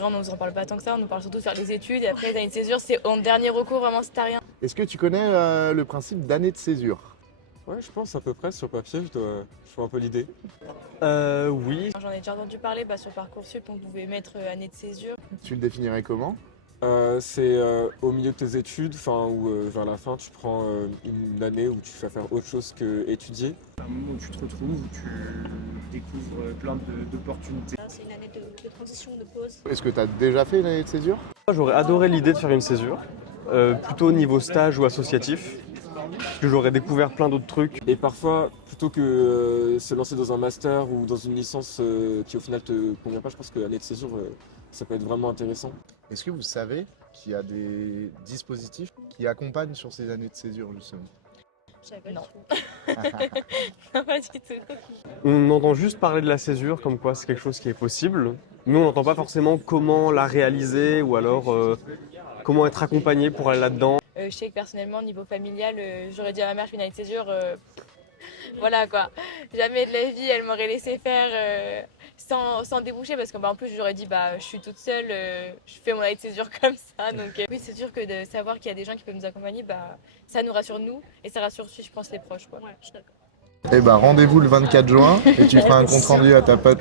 vrai, on nous en parle pas tant que ça, on nous parle surtout de faire des études et après les années de césure, c'est en dernier recours vraiment si t'as rien. Est-ce que tu connais le principe d'année de césure? Ouais, je pense à peu près sur papier, je vois un peu l'idée. Oui. J'en ai déjà entendu parler sur Parcoursup, on pouvait mettre année de césure. Tu le définirais comment? C'est au milieu de tes études, ou vers la fin, tu prends une année où tu vas faire autre chose qu'étudier. Un moment où tu te retrouves, où tu découvres plein d'opportunités. C'est une année de transition, de pause. Est-ce que tu as déjà fait une année de césure? Moi, j'aurais adoré l'idée de faire une césure, plutôt au niveau stage ou associatif, parce que j'aurais découvert plein d'autres trucs. Et parfois, plutôt que se lancer dans un master ou dans une licence qui au final te convient pas, je pense que l'année de séjour, ça peut être vraiment intéressant. Est-ce que vous savez qu'il y a des dispositifs qui accompagnent sur ces années de césure justement? Je savais pas Non. du tout. Non, pas du tout. On entend juste parler de la césure, comme quoi c'est quelque chose qui est possible, mais on n'entend pas forcément comment la réaliser ou alors comment être accompagné pour aller là-dedans. Je sais que personnellement, niveau familial, j'aurais dit à ma mère, je fais une année de césure. Voilà quoi. Jamais de la vie, elle m'aurait laissé faire sans déboucher parce qu'en plus, j'aurais dit, je suis toute seule, je fais mon année de césure comme ça. Donc oui, c'est sûr que de savoir qu'il y a des gens qui peuvent nous accompagner, ça nous rassure nous et ça rassure aussi, je pense, les proches, quoi. Ouais, je suis d'accord. Eh ben rendez-vous le 24 juin et tu feras un compte rendu à ta pote.